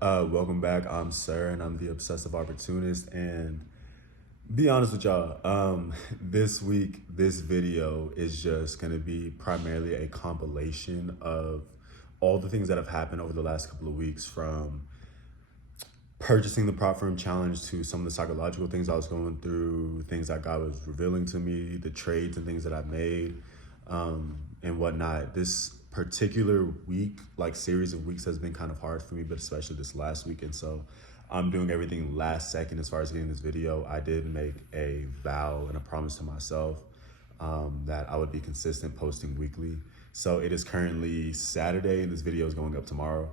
Welcome back. I'm Sir, and I'm the obsessive opportunist. And be honest with y'all, this week, this video is just gonna be primarily a compilation of all the things that have happened over the last couple of weeks, from purchasing the prop firm challenge to some of the psychological things I was going through, things that God was revealing to me, the trades and things that I made, and whatnot. This particular week, like series of weeks, has been kind of hard for me, but especially this last week. And so I'm doing everything last second as far as getting this video. I did make a vow and a promise to myself that I would be consistent posting weekly. So it is currently Saturday and this video is going up tomorrow.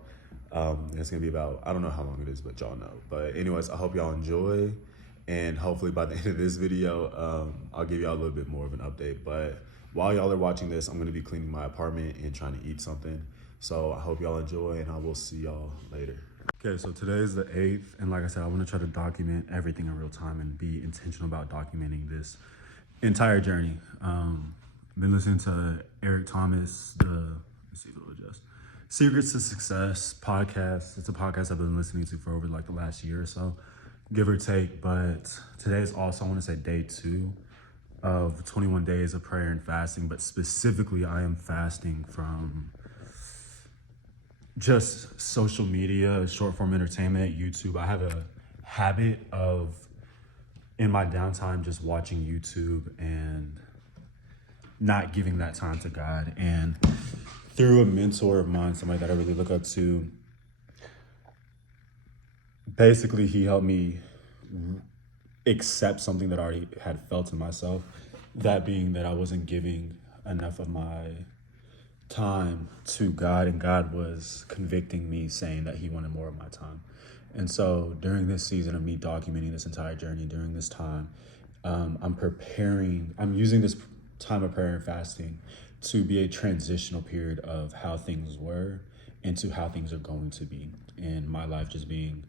It's gonna be about, I don't know how long it is, but y'all know. But anyways, I hope y'all enjoy, and hopefully by the end of this video, I'll give y'all a little bit more of an update. But while y'all are watching this, I'm gonna be cleaning my apartment and trying to eat something. So I hope y'all enjoy, and I will see y'all later. Okay, so today is the 8th, and like I said, I wanna try to document everything in real time and be intentional about documenting this entire journey. Been listening to Eric Thomas, let's see if it'll adjust. Secrets to Success podcast. It's a podcast I've been listening to for over like the last year or so, give or take. But today is also, I want to say, day 2 of 21 days of prayer and fasting. But specifically, I am fasting from just social media, short form entertainment, YouTube. I have a habit of, in my downtime, just watching YouTube and not giving that time to God. And through a mentor of mine, somebody that I really look up to, basically he helped me accept something that I already had felt in myself, that being that I wasn't giving enough of my time to God, and God was convicting me, saying that he wanted more of my time. And so during this season of me documenting this entire journey, during this time, I'm using this time of prayer and fasting to be a transitional period of how things were into how things are going to be in my life, just being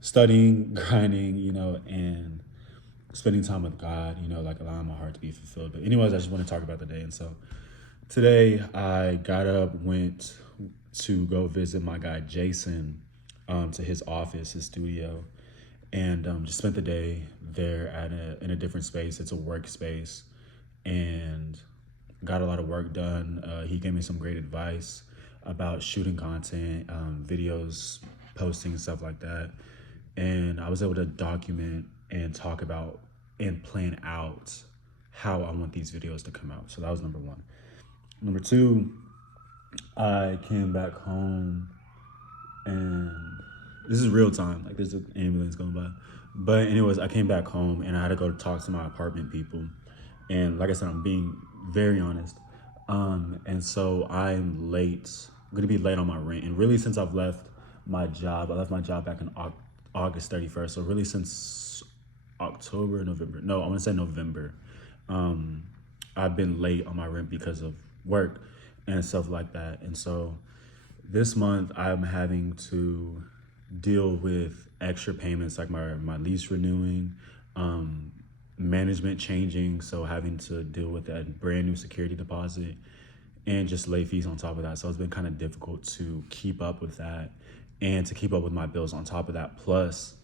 studying, grinding, and spending time with God, like allowing my heart to be fulfilled. But anyways, I just want to talk about the day. And so today I got up, went to go visit my guy Jason, to his office, his studio, and just spent the day there in a different space. It's a workspace, and got a lot of work done. He gave me some great advice about shooting content, videos, posting, stuff like that. And I was able to document and talk about and plan out how I want these videos to come out. So that was number 1. Number 2, I came back home, and this is real time. Like, there's an ambulance going by. But anyways, I came back home and I had to go talk to my apartment people. And like I said, I'm being very honest. And so I'm late. I'm gonna be late on my rent. And really, since I've left my job, I left my job back in August 31st. So really since November, I want to say November, I've been late on my rent because of work and stuff like that. And so this month I'm having to deal with extra payments, like my lease renewing, management changing, so having to deal with that brand new security deposit, and just late fees on top of that. So it's been kind of difficult to keep up with that and to keep up with my bills on top of that. Plus,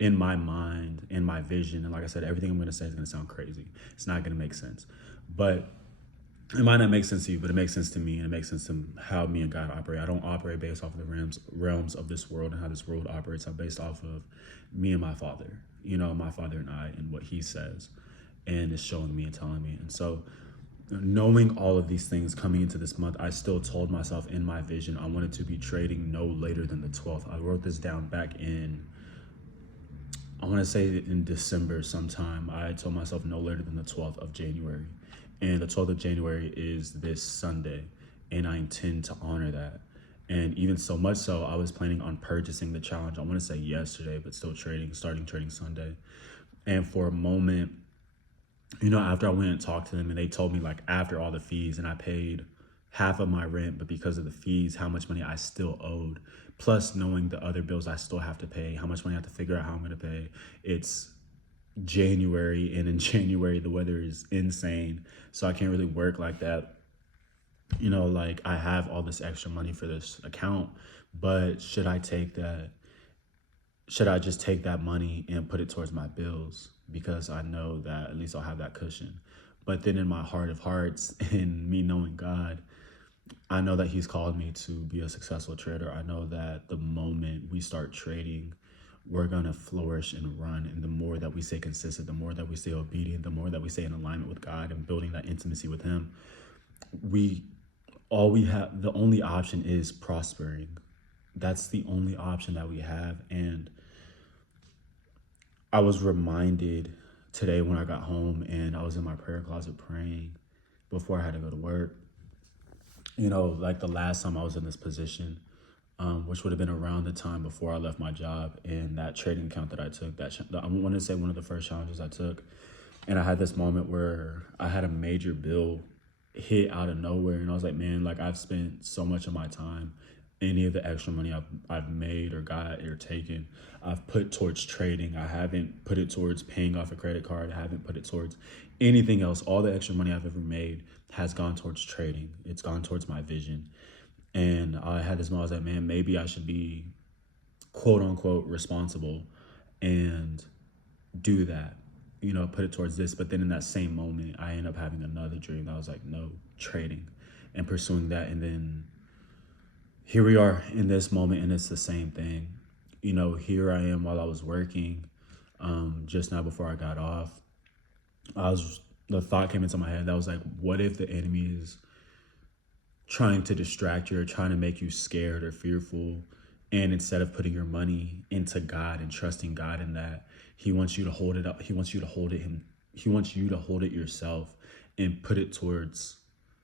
in my mind, in my vision, and like I said, everything I'm going to say is going to sound crazy. It's not going to make sense. But it might not make sense to you, but it makes sense to me, and it makes sense to how me and God operate. I don't operate based off of the realms of this world and how this world operates. I'm based off of me and my Father, my Father and I, and what he says, and is showing me and telling me. And so knowing all of these things coming into this month, I still told myself in my vision, I wanted to be trading no later than the 12th. I wrote this down back in, I want to say in December sometime. I told myself no later than the 12th of January. And the 12th of January is this Sunday, and I intend to honor that. And even so much so, I was planning on purchasing the challenge, I want to say yesterday, but still starting trading Sunday. And for a moment, after I went and talked to them, and they told me, like, after all the fees, and I paid half of my rent, but because of the fees, how much money I still owed, plus knowing the other bills I still have to pay, how much money I have to figure out how I'm going to pay. It's January, and in January the weather is insane, so I can't really work like that. Like, I have all this extra money for this account, but should I take that should I just take that money and put it towards my bills? Because I know that at least I'll have that cushion. But then in my heart of hearts and me knowing God, I know that he's called me to be a successful trader. I know that the moment we start trading, we're going to flourish and run. And the more that we stay consistent, the more that we stay obedient, the more that we stay in alignment with God and building that intimacy with him, we have, the only option is prospering. That's the only option that we have. And I was reminded today when I got home and I was in my prayer closet praying before I had to go to work. Like the last time I was in this position, which would have been around the time before I left my job, and that trading account that I took, I want to say one of the first challenges I took. And I had this moment where I had a major bill hit out of nowhere. And I was like, man, like I've spent so much of my time, any of the extra money I've made or got or taken, I've put towards trading. I haven't put it towards paying off a credit card. I haven't put it towards anything else. All the extra money I've ever made has gone towards trading. It's gone towards my vision. And I had this moment, I was like, man, maybe I should be quote unquote responsible and do that, put it towards this. But then in that same moment, I ended up having another dream that was like, no, trading and pursuing that. And then here we are in this moment, and it's the same thing. Here I am while I was working, just now before I got off. The thought came into my head that was like, what if the enemy is trying to distract you or trying to make you scared or fearful? And instead of putting your money into God and trusting God in that, he wants you to hold it up. He wants you to hold it. He wants you to hold it yourself and put it towards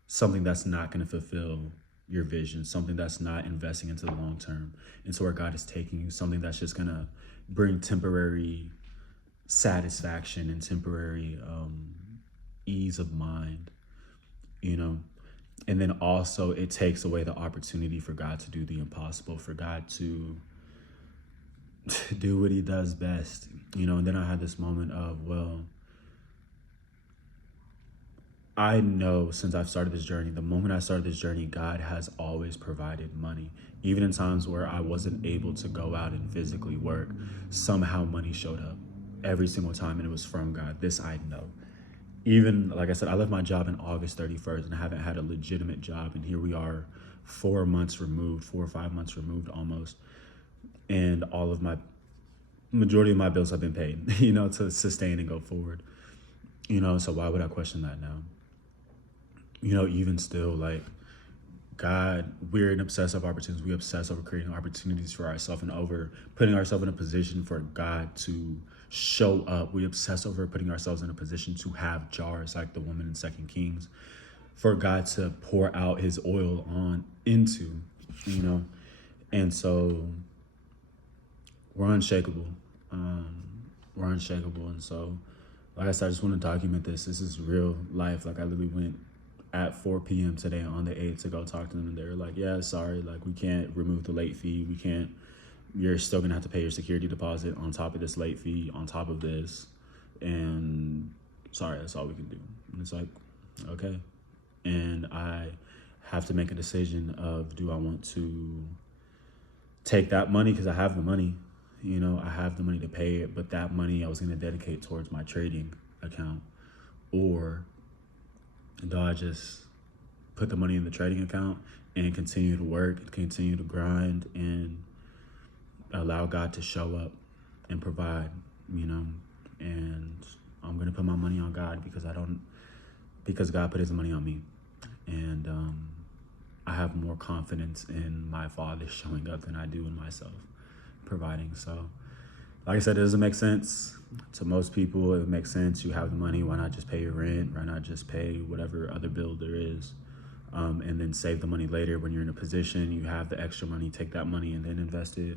something that's not going to fulfill your vision, something that's not investing into the long term, into where God is taking you, something that's just going to bring temporary satisfaction and temporary ease of mind, And then also it takes away the opportunity for God to do the impossible, for God to do what he does best, And then I had this moment of, well, I know since I've started this journey, the moment I started this journey, God has always provided money. Even in times where I wasn't able to go out and physically work, somehow money showed up every single time, and it was from God. This I know. Even, like I said, I left my job in August 31st and I haven't had a legitimate job. And here we are 4 or 5 months removed almost. And majority of my bills have been paid, to sustain and go forward. So why would I question that now? Even still, like, God, we're in obsessive opportunities. We obsess over creating opportunities for ourselves and over putting ourselves in a position for God to show up. We obsess over putting ourselves in a position to have jars like the woman in 2 Kings, for God to pour out his oil into. And so we're unshakable. We're unshakable. And so, like I said, I just want to document this. This is real life. Like, I literally went at 4 p.m. today on the 8th to go talk to them. And they're like, yeah, sorry, like we can't remove the late fee. You're still going to have to pay your security deposit on top of this late fee, on top of this. And sorry, that's all we can do. And it's like, okay. And I have to make a decision of, do I want to take that money? Because I have the money, I have the money to pay it, but that money I was going to dedicate towards my trading account. Or do I just put the money in the trading account and continue to work, continue to grind, and allow God to show up and provide, and I'm going to put my money on God because God put his money on me. And I have more confidence in my Father showing up than I do in myself providing. So, like I said, it doesn't make sense to most people. It makes sense. You have the money. Why not just pay your rent? Why not just pay whatever other bill there is? And then save the money later when you're in a position, you have the extra money, take that money and then invest it.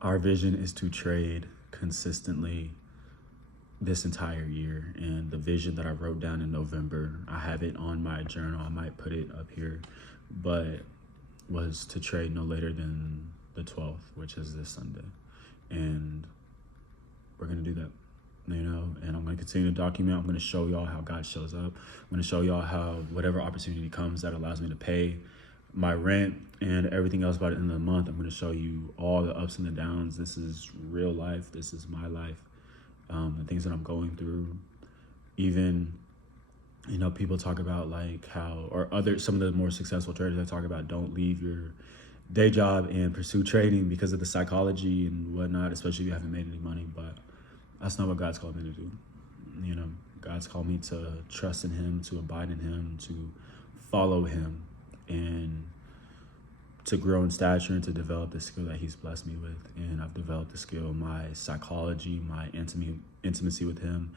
Our vision is to trade consistently this entire year. And the vision that I wrote down in November, I have it on my journal. I might put it up here, but was to trade no later than the 12th, which is this Sunday. And we're going to do that, and I'm going to continue to document. I'm going to show y'all how God shows up. I'm going to show y'all how whatever opportunity comes that allows me to pay my rent and everything else by the end of the month. I'm going to show you all the ups and the downs. This is real life. This is my life. The things that I'm going through. Even, people talk about like how, or some of the more successful traders that talk about don't leave your day job and pursue trading because of the psychology and whatnot, especially if you haven't made any money. But that's not what God's called me to do. God's called me to trust in him, to abide in him, to follow him, and to grow in stature and to develop the skill that he's blessed me with. And I've developed the skill. My psychology, my intimacy with him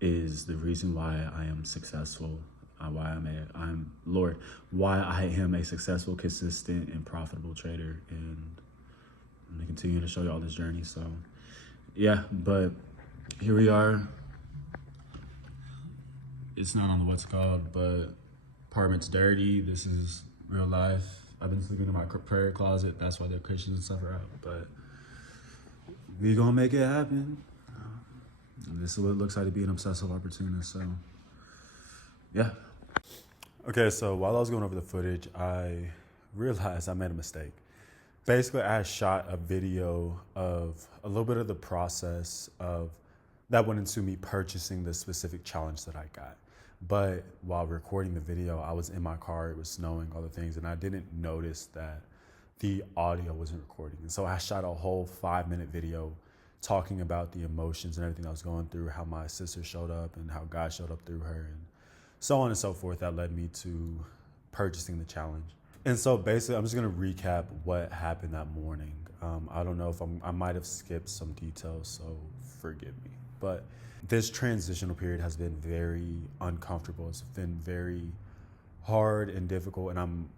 is the reason why I am successful, why I am a successful, consistent, and profitable trader. And I'm going to continue to show you all this journey. So yeah, but here we are. It's not on the what's called, but apartment's dirty. This is real life. I've been sleeping in my prayer closet. That's why the Christians and stuff are out. But we gonna make it happen. This is what it looks like to be an obsessive opportunist. So yeah. Okay, so while I was going over the footage, I realized I made a mistake. Basically, I shot a video of a little bit of the process of that went into me purchasing the specific challenge that I got. But while recording the video, I was in my car, it was snowing, all the things, and I didn't notice that the audio wasn't recording. And so I shot a whole 5-minute video talking about the emotions and everything I was going through, how my sister showed up and how God showed up through her, and so on and so forth. That led me to purchasing the challenge. And so basically, I'm just gonna recap what happened that morning. I don't know if I might have skipped some details, so forgive me. But this transitional period has been very uncomfortable. It's been very hard and difficult, and I'm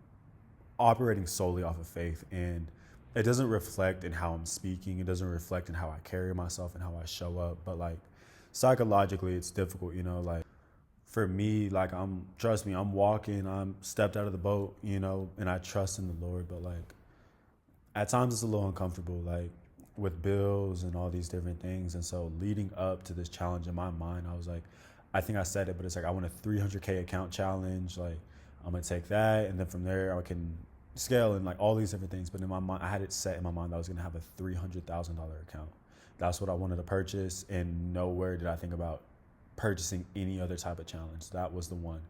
operating solely off of faith. And it doesn't reflect in how I'm speaking. It doesn't reflect in how I carry myself and how I show up. But like psychologically, it's difficult, like for me, like trust me, I'm walking, I'm stepped out of the boat, and I trust in the Lord. But like at times it's a little uncomfortable, like with bills and all these different things. And so leading up to this challenge, in my mind, I was like, I think I said it, but it's like, I want a 300K account challenge. Like I'm gonna take that, and then from there I can scale and like all these different things. But in my mind, I had it set in my mind that I was gonna have a $300,000 account. That's what I wanted to purchase, and nowhere did I think about purchasing any other type of challenge. That was the one.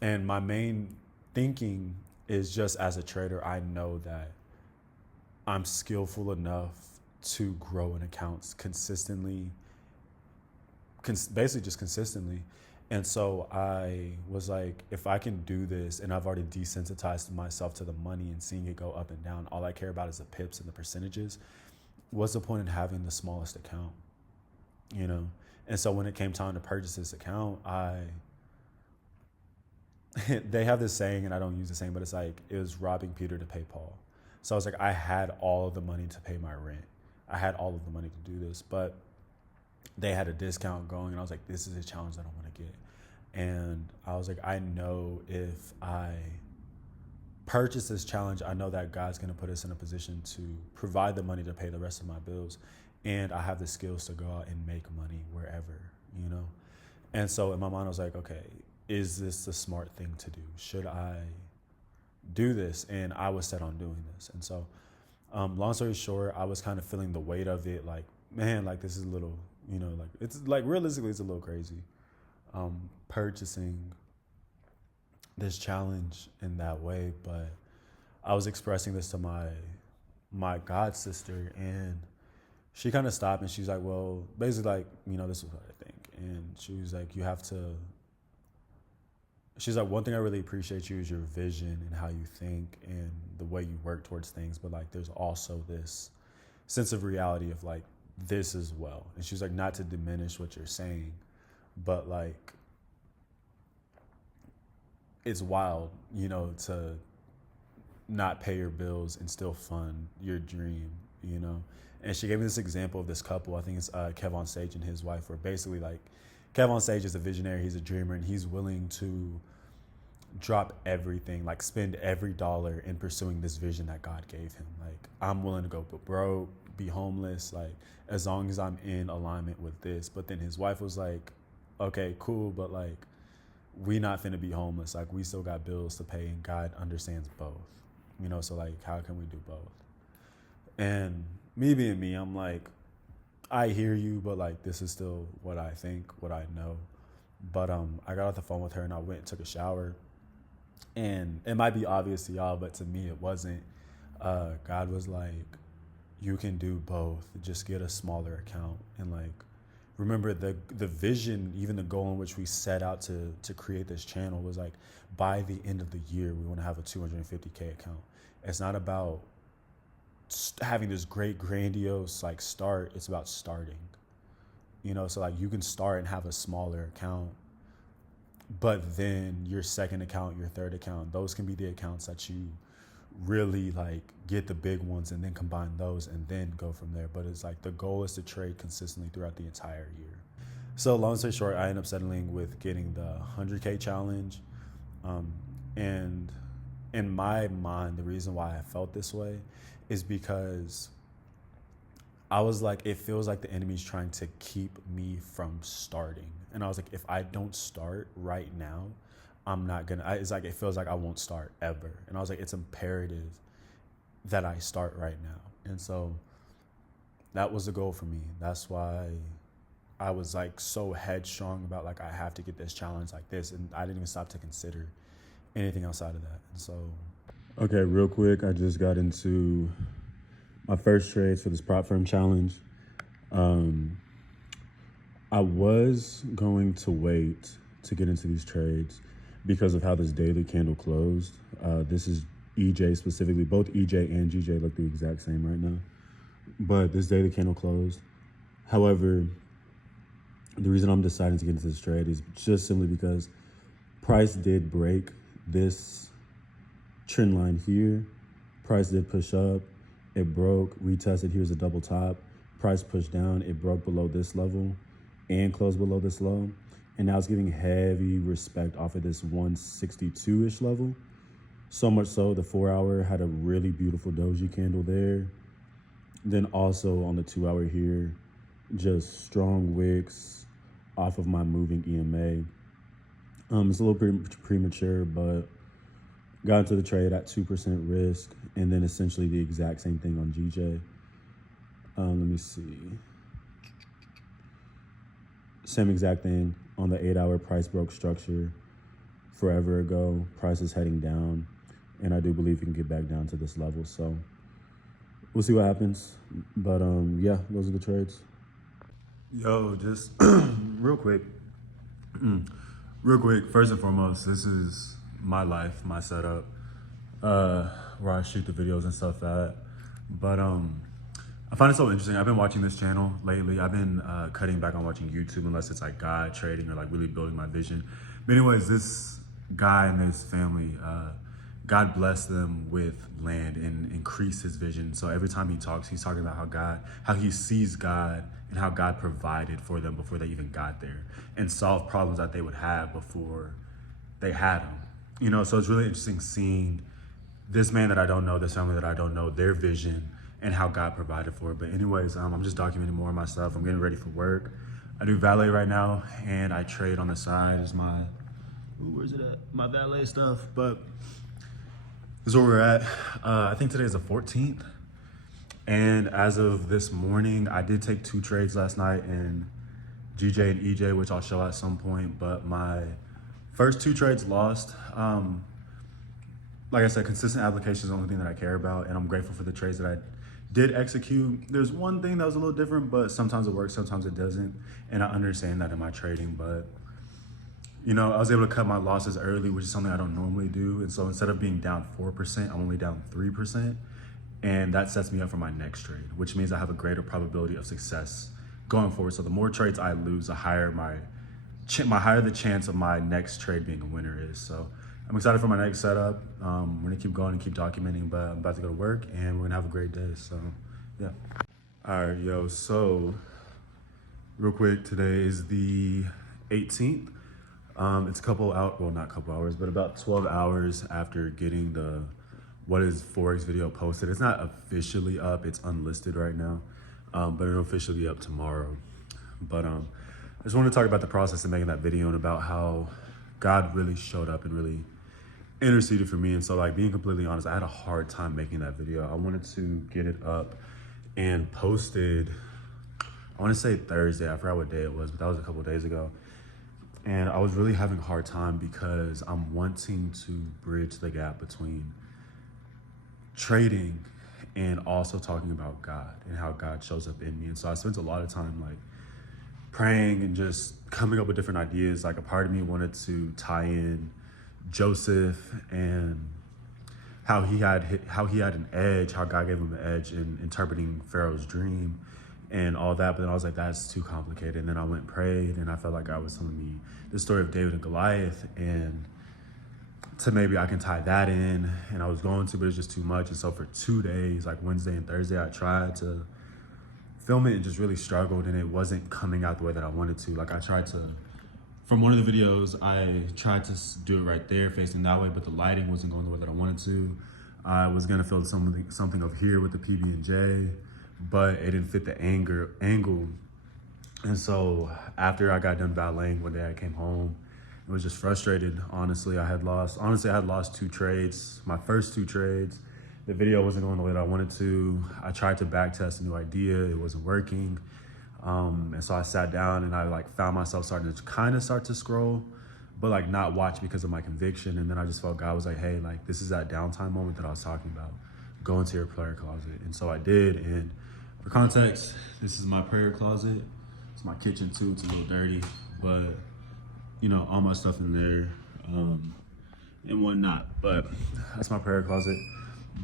And my main thinking is, just as a trader, I know that I'm skillful enough to grow in accounts consistently, basically just consistently. And so I was like, if I can do this, and I've already desensitized myself to the money and seeing it go up and down, all I care about is the pips and the percentages. What's the point in having the smallest account? And so when it came time to purchase this account, they have this saying, and I don't use the saying, but it's like, it was robbing Peter to pay Paul. So I was like, I had all of the money to pay my rent. I had all of the money to do this, but they had a discount going, and I was like, this is a challenge that I want to get. And I was like, I know if I purchase this challenge, I know that God's going to put us in a position to provide the money to pay the rest of my bills. And I have the skills to go out and make money wherever, And so in my mind, I was like, okay, is this the smart thing to do? Should I do this? And I was set on doing this. And so long story short, I was kind of feeling the weight of it. Like, man, like this is a little, like it's like realistically, it's a little crazy. Purchasing this challenge in that way. But I was expressing this to my god sister, and she kind of stopped, and she's like, well, basically like, this is what I think. And she was like, she's like, one thing I really appreciate you is your vision and how you think and the way you work towards things. But like, there's also this sense of reality of like this as well. And she was like, not to diminish what you're saying, but like, it's wild, to not pay your bills and still fund your dream, And she gave me this example of this couple. I think it's Kev on Stage and his wife, where basically like Kev on Stage is a visionary, he's a dreamer, and he's willing to drop everything, like spend every dollar in pursuing this vision that God gave him. Like, I'm willing to go broke, be homeless, like as long as I'm in alignment with this. But then his wife was like, okay, cool, but like we not finna be homeless. Like we still got bills to pay, and God understands both. So like, how can we do both? And me being me, I'm like, I hear you, but like, this is still what I think, what I know. But I got off the phone with her and I went and took a shower. And it might be obvious to y'all, but to me it wasn't. God was like, you can do both. Just get a smaller account. And like, remember the vision, even the goal in which we set out to create this channel was like, by the end of the year, we want to have a 250K account. It's not about having this great grandiose like start. It's about starting, so like you can start and have a smaller account, but then your second account, your third account, those can be the accounts that you really like get the big ones and then combine those and then go from there. But it's like the goal is to trade consistently throughout the entire year. So long story short, I ended up settling with getting the 100K challenge. And in my mind, the reason why I felt this way is because I was like, it feels like the enemy's trying to keep me from starting. And I was like, if I don't start right now, I'm not gonna, it's like, it feels like I won't start ever. And I was like, it's imperative that I start right now. And so that was the goal for me. That's why I was like so headstrong about like, I have to get this challenge like this. And I didn't even stop to consider anything outside of that. And so, okay, real quick, I just got into my first trades for this prop firm challenge. I was going to wait to get into these trades because of how this daily candle closed. This is EJ specifically. Both EJ and GJ look the exact same right now. But this daily candle closed. However, the reason I'm deciding to get into this trade is just simply because price did break this trend line here. Price did push up. It broke, retested. Here's a double top. Price pushed down. It broke below this level and closed below this low. And now it's giving heavy respect off of this 162-ish level. So much so, the 4-hour had a really beautiful doji candle there. Then also on the 2-hour here, just strong wicks off of my moving EMA. It's a little premature, but got into the trade at 2% risk, and then essentially the exact same thing on GJ. Let me see. Same exact thing on the 8-hour. Price broke structure forever ago. Price is heading down, and I do believe we can get back down to this level. So we'll see what happens. But yeah, those are the trades. Yo, just real quick. Real quick, first and foremost, this is my life, my setup, where I shoot the videos and stuff at. But I find it so interesting. I've been watching this channel lately. I've been cutting back on watching YouTube unless it's like God trading or like really building my vision. But anyways, this guy and his family, God blessed them with land and increased his vision. So every time he talks, he's talking about how he sees God and how God provided for them before they even got there and solved problems that they would have before they had them. So it's really interesting seeing this man that I don't know, this family that I don't know, their vision and how God provided for it. But anyways, I'm just documenting more of my stuff. I'm getting ready for work. I do valet right now and I trade on the side. Is my, where's it at? My valet stuff. But this is where we're at. I think today is the 14th. And as of this morning, I did take 2 trades last night in GJ and EJ, which I'll show at some point. But my first 2 trades lost. Like I said, consistent application is the only thing that I care about. And I'm grateful for the trades that I did execute. There's one thing that was a little different, but sometimes it works, sometimes it doesn't. And I understand that in my trading, but I was able to cut my losses early, which is something I don't normally do. And so instead of being down 4%, I'm only down 3%. And that sets me up for my next trade, which means I have a greater probability of success going forward. So the more trades I lose, the higher higher the chance of my next trade being a winner is. So I'm excited for my next setup. We're gonna keep going and keep documenting, but I'm about to go to work and we're gonna have a great day. So yeah. All right, yo, so real quick, today is the 18th. It's not a couple hours, but about 12 hours after getting the What is Forex video posted. It's not officially up, it's unlisted right now, but it'll officially be up tomorrow. But I just want to talk about the process of making that video and about how God really showed up and really interceded for me. And so, like, being completely honest, I had a hard time making that video. I wanted to get it up and posted, I want to say Thursday. I forgot what day it was, but that was a couple of days ago. And I was really having a hard time because I'm wanting to bridge the gap between trading and also talking about God and how God shows up in me. And so I spent a lot of time like praying and just coming up with different ideas. Like, a part of me wanted to tie in Joseph and how he had an edge, how God gave him an edge in interpreting Pharaoh's dream and all that. But then I was like, that's too complicated. And then I went and prayed, and I felt like God was telling me the story of David and Goliath, and to maybe I can tie that in. And I was going to, but it's just too much. And so for 2 days, like Wednesday and Thursday, I tried to film it and just really struggled, and it wasn't coming out the way that I wanted to. Like, I tried to, from one of the videos, I tried to do it right there facing that way, but the lighting wasn't going the way that I wanted to. I was gonna film something over here with the PB&J, but it didn't fit the angle. And so after I got done valeting one day, I came home. I was just frustrated. Honestly, I had lost 2 trades, my first 2 trades. The video wasn't going the way that I wanted to. I tried to backtest a new idea. It wasn't working. And so I sat down and I like found myself starting to kind of start to scroll, but like not watch because of my conviction. And then I just felt God was like, hey, like, this is that downtime moment that I was talking about. Go into your prayer closet. And so I did. And for context, this is my prayer closet. It's my kitchen too. It's a little dirty, but you know, all my stuff in there and whatnot. But that's my prayer closet.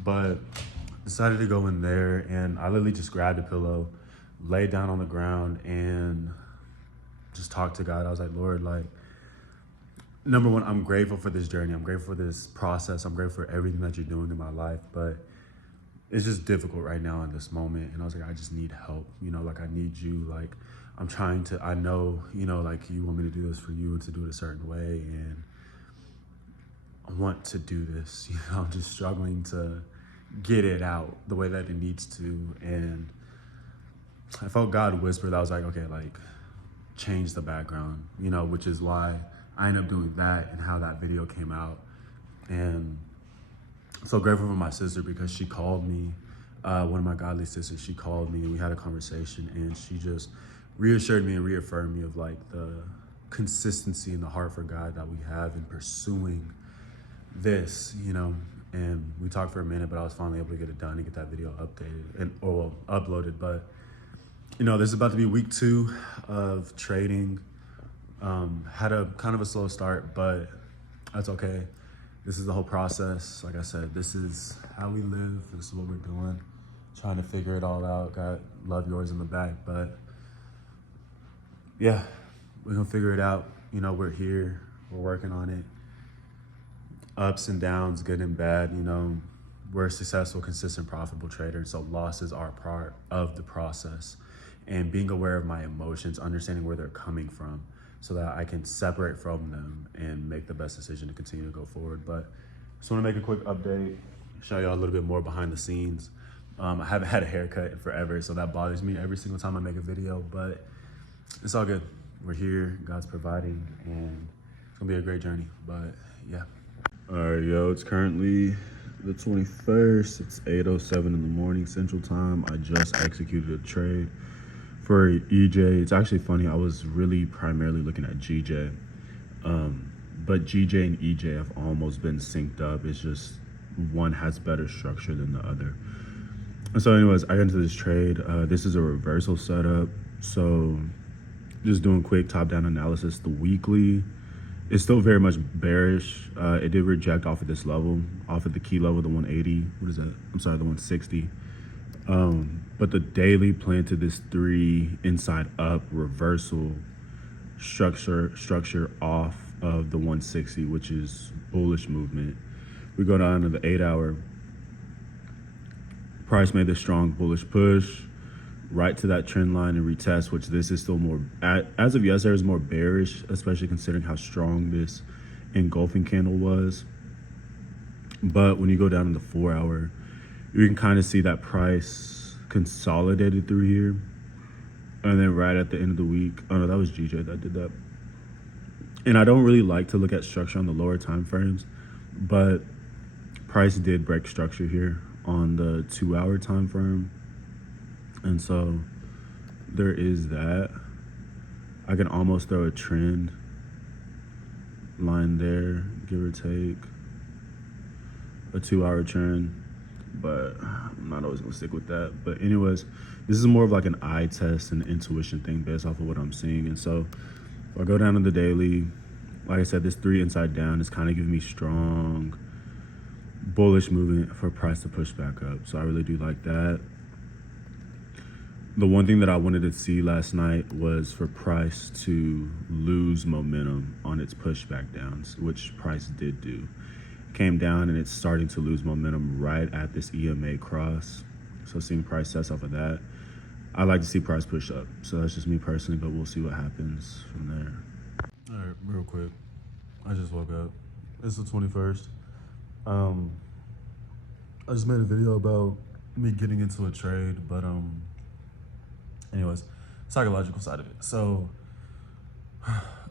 But decided to go in there, and I literally just grabbed a pillow, laid down on the ground, and just talked to God. I was like, Lord, like, number one, I'm grateful for this journey. I'm grateful for this process. I'm grateful for everything that you're doing in my life, but it's just difficult right now in this moment. And I was like, I just need help. You know, like, I need you. Like, I know, you know, like, you want me to do this for you and to do it a certain way. And I want to do this. You know, I'm just struggling to get it out the way that it needs to. And I felt God whisper that. I was like, okay, like, change the background, you know, which is why I ended up doing that and how that video came out. And I'm so grateful for my sister, because she called me, one of my godly sisters, she called me and we had a conversation, and she just reassured me and reaffirmed me of like the consistency and the heart for God that we have in pursuing this, you know. And we talked for a minute, but I was finally able to get it done and get that video updated and uploaded. But you know, this is about to be week 2 of trading. Had a kind of a slow start, but that's okay. This is the whole process. Like I said, this is how we live. This is what we're doing. Trying to figure it all out. Got love yours in the back, but yeah, we're gonna figure it out. You know, we're here. We're working on it. Ups and downs, good and bad. You know, we're a successful, consistent, profitable trader. So losses are part of the process. And being aware of my emotions, understanding where they're coming from, so that I can separate from them and make the best decision to continue to go forward. But just want to make a quick update, show y'all a little bit more behind the scenes. I haven't had a haircut in forever, so that bothers me every single time I make a video, but it's all good. We're here, God's providing, and it's gonna be a great journey, but yeah. All right, yo, it's currently the 21st. It's 8:07 in the morning Central Time. I just executed a trade for EJ. It's actually funny, I was really primarily looking at GJ, but GJ and EJ have almost been synced up. It's just one has better structure than the other. And so anyways, I got into this trade. This is a reversal setup, so just doing quick top-down analysis. The weekly is still very much bearish. It did reject off of this level, off of the key level, the 180. What is that? I'm sorry, the 160. But the daily planted this 3 inside up reversal structure off of the 160, which is bullish movement. We go down to the 8-hour. Price made this strong bullish push right to that trend line and retest, which this is still more, as of yesterday, is more bearish, especially considering how strong this engulfing candle was. But when you go down to the 4-hour, you can kind of see that price consolidated through here. And then right at the end of the week, oh no, that was GJ that did that. And I don't really like to look at structure on the lower time frames, But price did break structure here on the 2 hour time frame. And so there is that. I can almost throw a trend line there, give or take a 2 hour trend, but I'm not always gonna stick with that. But anyways, this is more of like an eye test and intuition thing based off of what I'm seeing. And so if I go down to the daily, like I said, this 3 inside down is kind of giving me strong bullish movement for price to push back up. So I really do like that. The one thing that I wanted to see last night was for price to lose momentum on its pushback downs, which price did do. It came down and it's starting to lose momentum right at this EMA cross. So seeing price test off of that, I like to see price push up. So that's just me personally, but we'll see what happens from there. All right, real quick. I just woke up. It's the 21st. I just made a video about me getting into a trade, but anyways, psychological side of it. So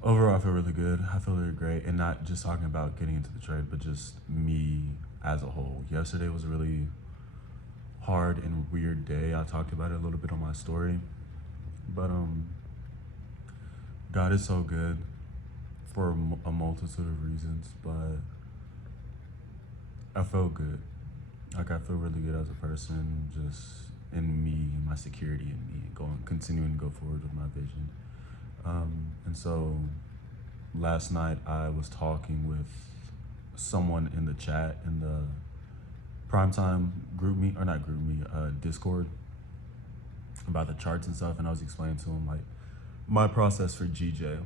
overall, I feel really good. I feel really great, and not just talking about getting into the trade, but just me as a whole. Yesterday was a really hard and weird day. I talked about it a little bit on my story, but God is so good for a multitude of reasons, but I felt good. Like, I feel really good as a person, just in me, my security in me, continuing to go forward with my vision. And so last night I was talking with someone in the chat in the primetime Discord about the charts and stuff, and I was explaining to him like my process for GJ.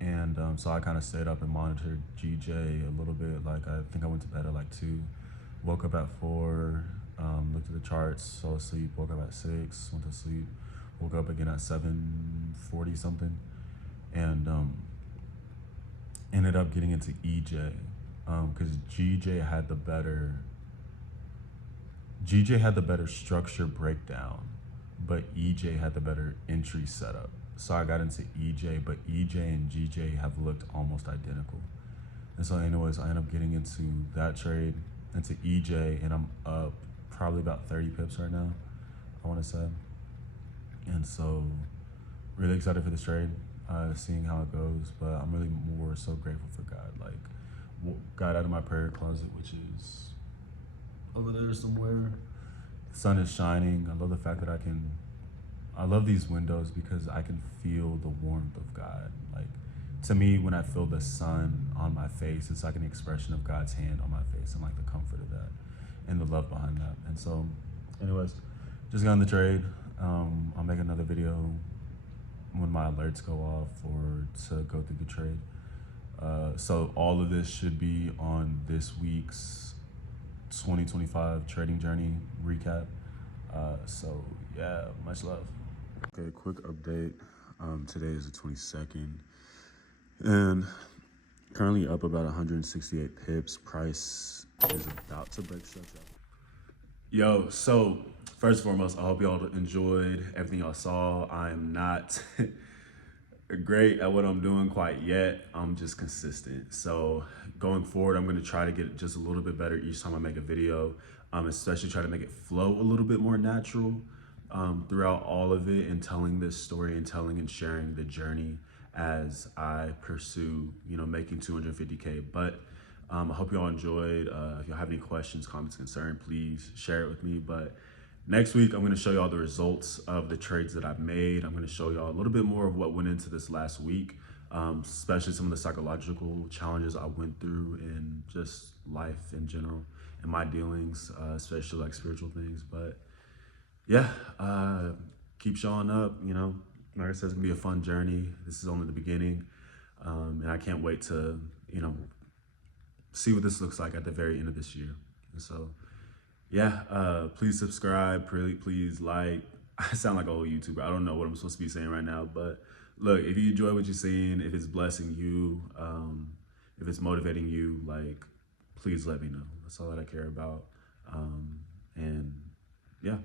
And so I kind of stayed up and monitored GJ a little bit. Like, I think I went to bed at like 2, woke up at 4, looked at the charts, fell asleep, woke up at 6, went to sleep, woke up again at 7:40 something, and ended up getting into EJ because GJ had the better structure breakdown, but EJ had the better entry setup. So I got into EJ, but EJ and GJ have looked almost identical. And so anyways, I ended up getting into that trade, into EJ, and I'm up probably about 30 pips right now, I want to say. And so really excited for this trade, seeing how it goes, but I'm really more so grateful for God. Like, got out of my prayer closet, which is over there somewhere. The sun is shining. I love the fact that I love these windows because I can feel the warmth of God. Like, to me, when I feel the sun on my face, it's like an expression of God's hand on my face, and like the comfort of that and the love behind that. And so anyways, just got in the trade. I'll make another video when my alerts go off or to go through the trade. So all of this should be on this week's 2025 trading journey recap. So yeah, much love. Okay, quick update. Today is the 22nd, and currently up about 168 pips. Price is about to break structure. Yo, so first and foremost, I hope y'all enjoyed everything y'all saw. I'm not great at what I'm doing quite yet. I'm just consistent. So going forward, I'm going to try to get just a little bit better each time I make a video, especially try to make it flow a little bit more natural throughout all of it, and telling this story and telling and sharing the journey as I pursue, making 250K. But I hope y'all enjoyed. If y'all have any questions, comments, concerns, please share it with me. But next week, I'm going to show y'all the results of the trades that I've made. I'm going to show y'all a little bit more of what went into this last week, especially some of the psychological challenges I went through in just life in general and my dealings, especially like spiritual things. But yeah, keep showing up, like I said, it's gonna be a fun journey. This is only the beginning. And I can't wait to, see what this looks like at the very end of this year. And so, yeah, please subscribe, please like. I sound like a whole YouTuber. I don't know what I'm supposed to be saying right now, but look, if you enjoy what you're seeing, if it's blessing you, if it's motivating you, like, please let me know. That's all that I care about. And yeah.